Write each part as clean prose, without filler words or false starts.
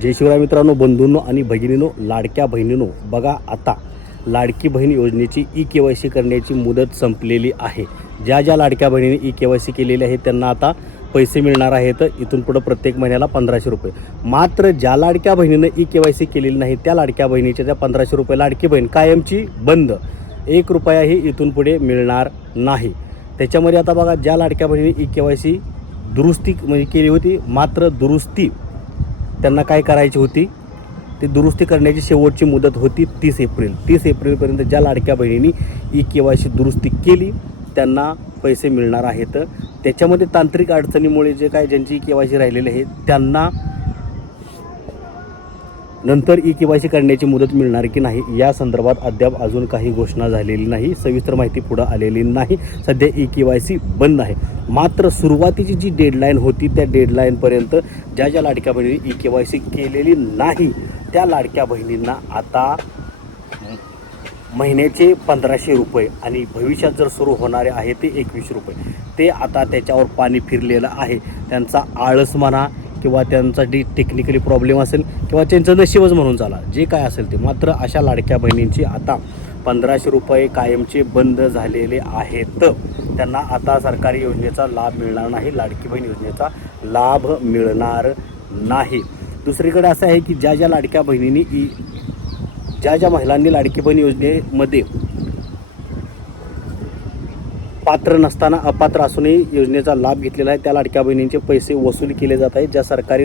जय शिवराय मित्रांनो, बंधूंनो आणि भगिनींनो, लाडक्या बहिणींनो, बघा आता लाडकी बहीण योजनेची ई-KYC करण्याची मुदत संपलेली आहे. ज्या लाडक्या बहिणींनी ई-KYC केलेली आहे त्यांना आता पैसे मिळणार आहेत. इथून पुढे प्रत्येक महिन्याला 1500 रुपये. मात्र ज्या लाडक्या बहिणीनं ई-KYC केलेली नाही त्या लाडक्या बहिणीच्या त्या 1500 रुपये लाडकी बहीण कायमची बंद. 1 रुपयाही इथून पुढे मिळणार नाही. त्याच्यामध्ये आता बघा, ज्या लाडक्या बहिणीने ई-KYC दुरुस्ती म्हणजे केली होती, मात्र दुरुस्ती त्यांना काय करायची होती, ते दुरुस्ती करण्याची शेवटची मुदत होती 30 एप्रिल. 30 एप्रिलपर्यंत ज्या लाडक्या बहिणींनी ई-KYC दुरुस्ती केली त्यांना पैसे मिळणार आहेत. त्याच्यामध्ये तांत्रिक अडचणीमुळे जे काय ज्यांची ई-KYC राहिलेली आहे त्यांना नंतर ई-KYC करण्याची मुदत मिळणार की नाही या संदर्भात अद्याप अजून काही घोषणा झालेली नाही. सविस्तर माहिती पुढं आलेली नाही. सध्या ई-KYC बंद आहे. मात्र सुरुवातीची जी डेडलाईन होती त्या डेडलाईनपर्यंत ज्या लाडक्या बहिणींनी ई-KYC केलेली नाही त्या लाडक्या बहिणींना आता महिन्याचे 1500 रुपये आणि भविष्यात जर सुरू होणारे आहे ते 21 रुपये, ते आता त्याच्यावर पाणी फिरलेलं आहे. त्यांचा आळस म्हणा किंवा त्यांचा टेक्निकली प्रॉब्लेम असेल किंवा त्यांचं नशीबच म्हणून चाला, जे काय असेल ते. मात्र अशा लाडक्या बहिणींची आता 1500 रुपये कायमचे बंद झालेले आहेत. त्यांना आता सरकारी योजनेचा लाभ मिळणार नाही, लाडकी बहीण योजनेचा लाभ मिळणार नाही. दुसरीकडे असं आहे की ज्या लाडक्या बहिणींनी ज्या महिलांनी लाडकी बहीण योजनेमध्ये पात्र नसताना अपात्र असूनही योजनेचा लाभ घेतलेला आहे त्या लाडक्या बहिणींचे पैसे वसूल केले जात आहेत. ज्या सरकारी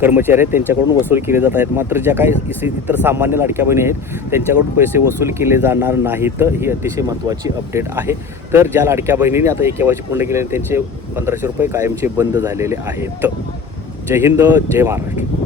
कर्मचारी आहेत त्यांच्याकडून वसूल केले जात आहेत. मात्र ज्या काही इतर सामान्य लाडक्या बहिणी आहेत त्यांच्याकडून पैसे वसूल केले जाणार नाहीत. ही अतिशय महत्त्वाची अपडेट आहे. तर ज्या लाडक्या बहिणींनी आता ई-KYC पूर्ण केले त्यांचे 1500 रुपये कायमचे बंद झालेले आहेत. जय हिंद, जय महाराष्ट्र.